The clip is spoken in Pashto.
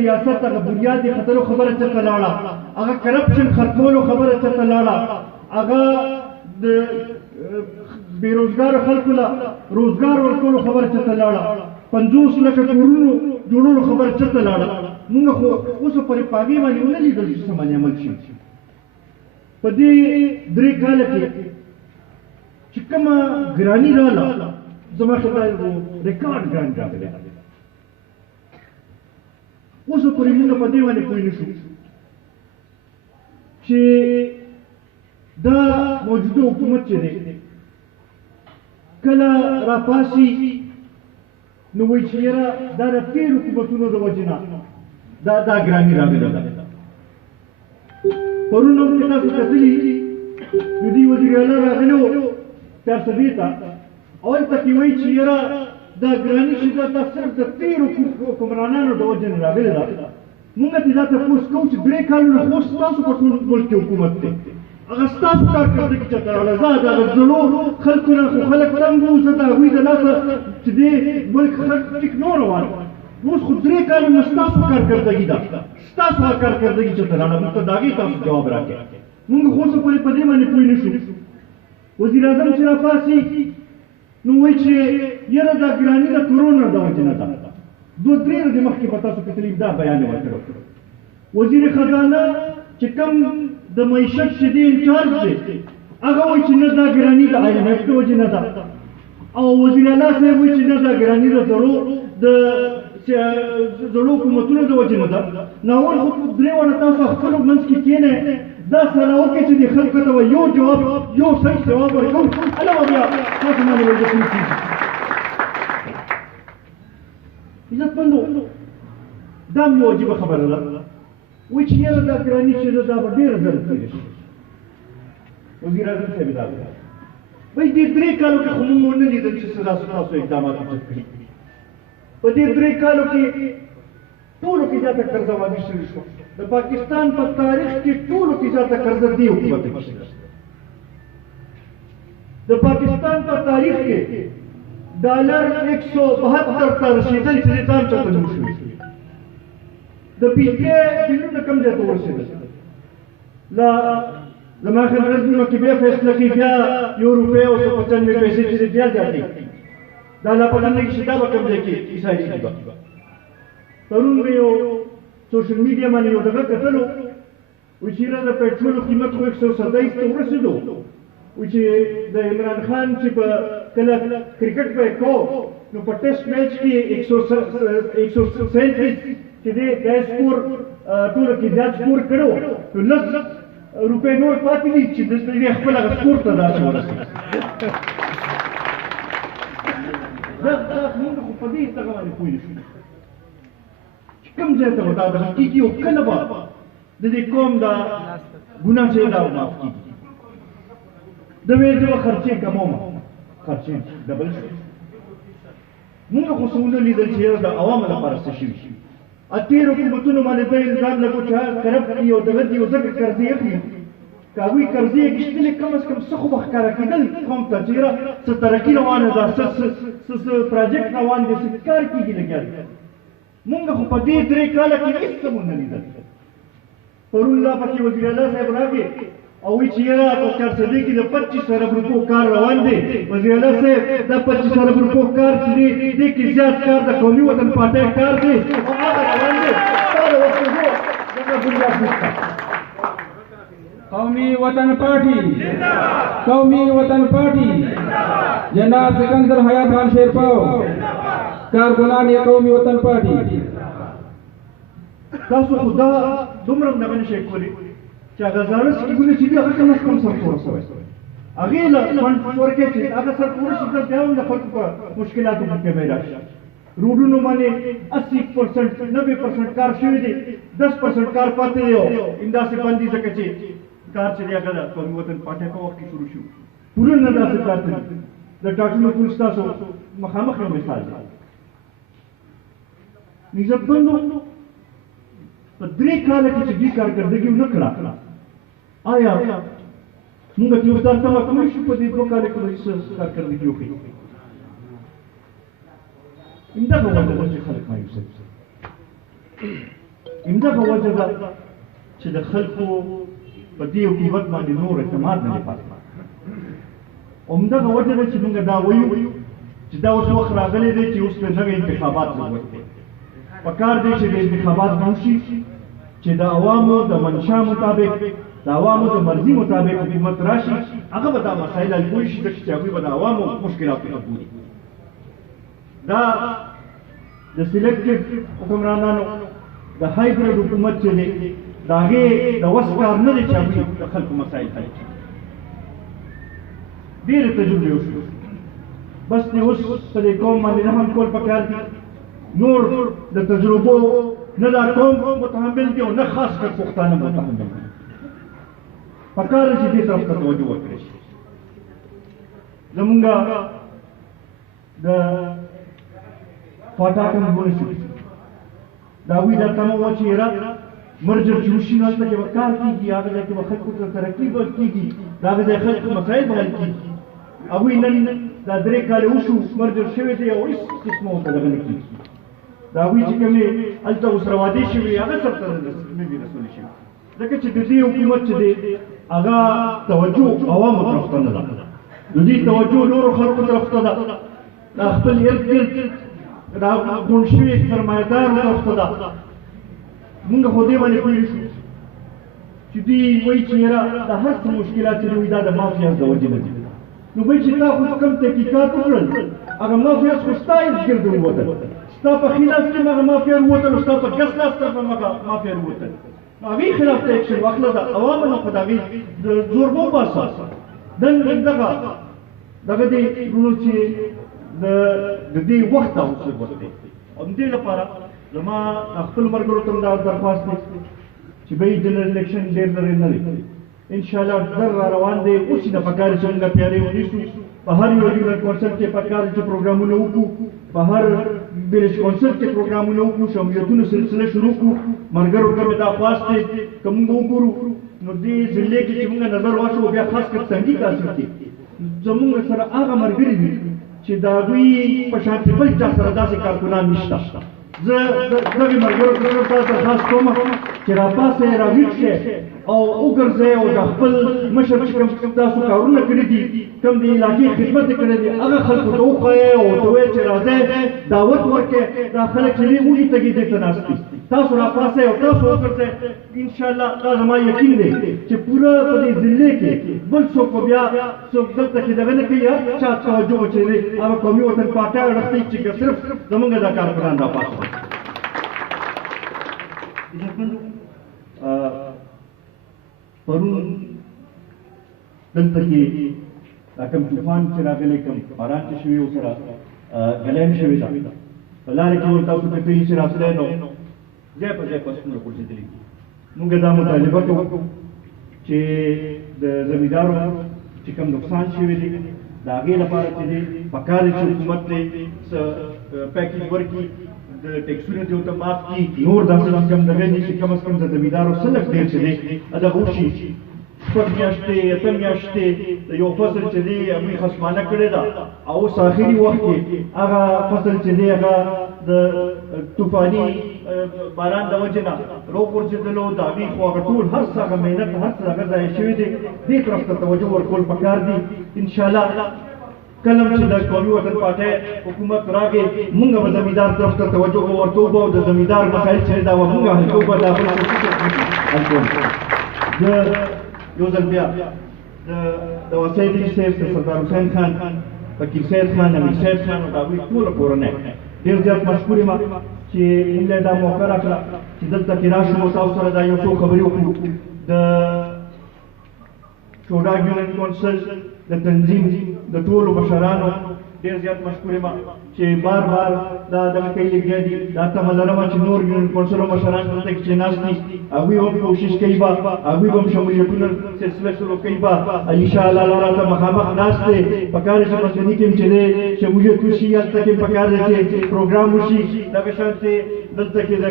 ریاست هغه بنیادي خطرو خبره چېرته لاړه، هغه کرپشن ختمولو خبره چېرته لاړه، هغه د بېروزګاره خلکو له روزګار ورکولو خبره چېرته لاړه، 50 لکه کورونو جوړولو خبره چېرته لاړه. موږ خو اوسه پورې په هغې باندې ونه لیدل چې څه باندې عمل شي. په دې 3 کاله کې چې کومه ګراني راغله، زما خدای ریکارډ ګران راغلی. اوسه پورې موږ په دې باندې پوه نه شو چې دا موجوده حکومت چې دی کله راپاسي نو وایي چې یاره دا د تېرو حکومتونو د وجې نه دا ګراني راغله ده. پرون هم چې تاسو کتلي نو دې وزیر اعلی راغلی و پیرسدې ته، او هلته کې وایي چې یاره دا ګراني چې دا صرف د تېرو حکمرانانو د وجې نه راغلې ده. موږ دې دا تپوس کوو چې 3 کالونه خو ستاسو په ټول ملک کې حکومت دی، هغه ستاسو کارکردګي چېرته راغله؟ زه د هغه زړو خلکو نه خو خلک تنګ وو، زه د هغوی د لاسه چې دې ملک خلک ټیک نه روان. اوس خو 3 کالونه ستاسو کارکردګي ده، ستاسو هغه کارکردګي چېرته راغله؟ موږ ته د هغې تاسو جواب راکړئ. موږ خو اوسه پورې په دې باندې پوه نه شو. وزیر اعظم چې راپاسي نو وایي چې یاره دا ګراني د کرونا د وجې نه ده. 2-3 ورځې مخکې په تاسو کتلي دا بیان یې ورکړی. وزیر خزانه چې کوم د معیشت چې دی انچارج دی هغه وایي چې نه دا ګراني د IMF د وجې نه ده، او وزیر اعلی صاحب وایي چې نه دا ګراني د زړو حکومتونو د وجې نه ده. ناول خو 3 ونه تاسو خپلو منځ کې کښېنئ، دا سره وکړئ چې د خلکو ته به یو جواب یو صحیح جواب ورکوو، هله به بیا تاسو باندې وظیفې کېږي. عزتمندو دا هم یو عجیبه خبره ده، وایي چې یاره دا ګراني چې ده دا به ډېره زر تېره شي. وزیر اعظم صاحب دا وایي دې 3 کالو کې خو موږ ونه لیدل چې ستاسو اقدامات اوچت کړي. په دې 3 کالو کې ټولو کې زیاته قرضه وادي شوې شوه. د پاکستان په تاریخ کې ټولو کې زیاته قرضه دې حکومت کې شوې. د پاکستان په تاریخ کې $172 ته رسېدل چې دې ځان چاته جوړ شوي. د بجلۍ بلونه کوم ځای ته ورسېدل؟ زما خیال رزمونو کې بیا فیصله کوي، بیا روپۍ او 195 پیسې چې بیا زیاتې دا لا پته نه کېږي چې دا به کوم ځای کې ایسایي کېږي. پرون مې یو سوشل میډیا باندې یو دغه کتلو، وایي چې یاره د پېټرولو قیمت خو 127 ته ورسېدو. وایي چې د عمران خان چې په کله کرکټ به یې کوو نو په ټیسټ میچ کې 137 چې دی دا سکور ټولو کې زیات سکور کړی و، نو 10 روپۍ نور پاتې دي چې دې خپل هغه سکور ته داسې ورسېږي. موږ خو په دې دغه باندې پوه نه شو چې کوم ځای ته به دا دغه کېږي او کله به د دې قوم دا ګناه چې دا معاف کېږي. د ویل چې خرچې کموم، خرچې ډبل شوې. موږ خو څه ونه لیدل چې د عوامو لپاره څه شوي. تېرو حکومتونو باندې دا الزام لګو چې کرپټ دي او دغه دي او ځکه قرضې اخلي. که هغوی قرضې اخیستلې کم از کم څه خو به ښکاره کېدل قوم ته چې یاره څه ترقي روانه ده، څه پراجکټ روان دی، څه کار کېږي لګیا دی. موږ خو په دې 3 کاله کې هېڅ څه مو نه لیدل. پرون لا پکې وزیر اعلی صاحب راغی او وایي چې یاره په چارسدې کې د 25 ارب روپو کار روان دی. وزیر اعلی صاحب دا 25 ارب روپو کار چې دی دې کې زیات کار د قومي وطن پارټۍ کار دی او هغه روان دی. دا د وسلو دغه بنیاد نشته. قومی وطن پارٹی قومی وطن پارٹی جناب سکندر حیات خان شیرپاو کارکنان قومی وطن پارٹی. تاسو خو دا دومره دغه نشئ کولی چې هغه زاړه سکیمونه چې دي هغه کم از کم سرپوره شوی، هغې له فنډ ورکړئ چې هغه سرپوره شي، بیا هم د خلکو په مشکلاتو کې کمی راشي. روډونو باندې 80% 90% کار شوی دی، 10% کار پاتې دی او همداسې بند دي ځکه چې کار چې دی هغه د قومي وطن پارټۍ په وخت کې شروع شو. پوره نه داسې کار دی. د ټاټونو پول ستاسو مخامخ یو مثال دی. عزتمندو په 3 کاله کې چې دې کارکردګي ونه کړه، آیا موږ چې ورته تمه کولی شو په دې 2 کاله کې به څه کارکردګي وکړي؟ همدغه وجه ده چې خلک مایوسه دي. همدغه وجه ده چې د خلکو په دې حکومت باندې نور اعتماد نه دی پاتې. همدغه وجه ده چې موږ دا وایو چې دا اوس وخت راغلی دی چې اوس د نوې انتخابات ضرورت دی. پکار دی چې د انتخابات وشي چې د عوامو د منشا مطابق د عوامو د مرضي مطابق حکومت راشي، هغه به دا مسایل حل کولی شي ځکه چې هغوی به د عوامو مشکلاتو ته ګوري. دا د سلیکټډ حکمرانانو د هایبرډ حکومت چې دی د هغې د وس کار نه دی چې هغوی د خلکو مسایل حل کړي. ډېرې تجربې وشوې، بس دی اوس په دې قوم باندې رحم کول پکار دي. نور د تجربو نه دا قوم متحمل دي او نه خاص کر پښتانه متحمل دي. پکار دی چې دې طرف ته توجه وکړی شي. زمونږ د فاټاکن ونشو د هغوی دا تمه وه چې یاره مرجر چې وشي نو هلته کې به کار کېږي، هغه ځای کې به خلکو ته ترقي به کېږي، د هغه ځای خلکو مسایل به حل کېږي. هغوی نن دا 3 کاله وشو مرجر شوی دی او هېڅ قسمه ورته دغه نه کېږي. د هغوی چې کومې هلته اوس روادې شوي هغه سرته نه دي رسولې شوي، ځکه چې د دې حکومت چې دی هغه توجه عوامو طرف ته نه ده، د دې توجه نورو خلکو طرف ته ده، دا خپل ارد ګرد دا غونډ شوي سرمایهدارو طرف ته ده. مونږ خو دې باندې پوه شو چې دوی وایي چې یاره دا هر څه مشکلات چې دوی دا د مافیاز د وجې نه دي. نو وایي چې تا خو کوم تحقیقات وکړل، هغه مافیاز خو ستا ارد ګرد ووتل، ستا په ښي لاس کې هغه مافیا ووتل او ستا په ګس لاس طرف هم هغه مافیا ووتل. نو هغې خلاف ته اکشن واخله، د عوامو نه خو د هغې زور به وباسه. دغه دې وروڼو چې د دې وخت ته اوس ضرورت دی. او د دې لپاره زما خپل ملګرو ته دا درخواست دی چې بهی جنرال الیکشن ډېر لرې نه دی، انشاءالله زر را روان دی. اوس یې نه پکار چې موږ تیاری ونیسو. په هر یو یونټ کونسل کې پکار چې پروګرامونه وکړو، په هر ویلیج کونسل کې پروګرامونه وکړو، شمولیتونو سلسله شروع کړو. ملګرو ته مې دا خواست دی که موږ وګورو نو دې ضلع کې چې موږ نظر واچوو بیا خاص کر تنګي تحصیل کې زموږ سره هغه ملګري دي چې د هغوی په شانتې بل چا سره داسې کارکنان نشته. زه دغې ملګرو ته تاسو درخواست کوم چې راپاسئ، راویښ شئ او وګرځئ او د خپل مشر چې کوم تاسو کارونه کړي دي، کوم د علاقې خدمت یې کړی دی، هغه خلکو ته وښایئ او ورته ووایئ چې راځئ دعوت ورکړئ. دا خلک چې دي ولې تږي دې ته ناست دي، تاسو راپاسئ او تاسو وګرځئ. انشاءالله دا زما یقین دی چې پوره په دې ضلع کې بل څوک به بیا څوک دلته کې دغه نه کوي، هر چا توجه به چې دی هغه قومي وطن پارټۍ اړخ چې صرف زموږ دا کارکنان راپاڅوي. پرون دلته کې دا کوم طوفان چې راغلی، کوم باران چې شوي ورسره ګلایم شوې ده، په لارې کې ورته تاسو کتلي چې راتلی نو ځای په ځای بسونه غورځېدلي دي. موږ دا مطالبه کوو چې د زمیندارو چې کوم نقصان شوی دی د هغې لپاره چې دی پکار دی چې حکومت دی څه پیکیج ورکړي، د ټیکسونه دې ورته معاف کړي، نور داسې کوم دغه دي چې کم از کم د زمیندارو څه لږ ډېر چې دی دغه وشي. 6 میاشتې 8 میاشتې د یو فصل چې دی هغوی خصمانه کړې ده او اوس آخري وخت کې هغه فصل چې دی هغه د طوفاني باران د وجې نه راوغورځېدلو د هغې خو هغه ټول هر څه هغه محنت هر څه هغه ضایع شوي دی. دې طرف ته توجه ورکول پکار دي. انشاءالله کله چې د قومي وطن پارټۍ حکومت راغی موږ به زمیندار طرف ته توجه ورکوو او د زمیندار مسایل چې دا به موږ حل کوو، به دا بل حل کوو. زه یو ځل بیا د وسایل صاحب، د سردار حسین خان، فقیر سید خان، امیر سید خان او د هغوی ټوله کورنۍ ډېر زیات مشکور یم چې موږ دا موقع راکړه چې دلته کې راشو او تاسو سره دا یو څو خبرې وکړو. د شوډاګ یونین کونسل د تنظیم د ټولو مشرانو ډېر زیات مشکور یم چې بار بار دا دغه کوي لګیا دي. دا تمه لرم چې نور یونین کونسل او مشران دلته کې چې ناست دي هغوی هم کوشش کوي به هغوی به هم شمولیتونه سلسله شروع کوي به انشاءالله الله راته مخامخ ناست دی. پکار چې مسلې کې چې دی شمولیت وشي، هلته کې پکار دی چې پروګرام وشي. دغه شانتې دلته کې د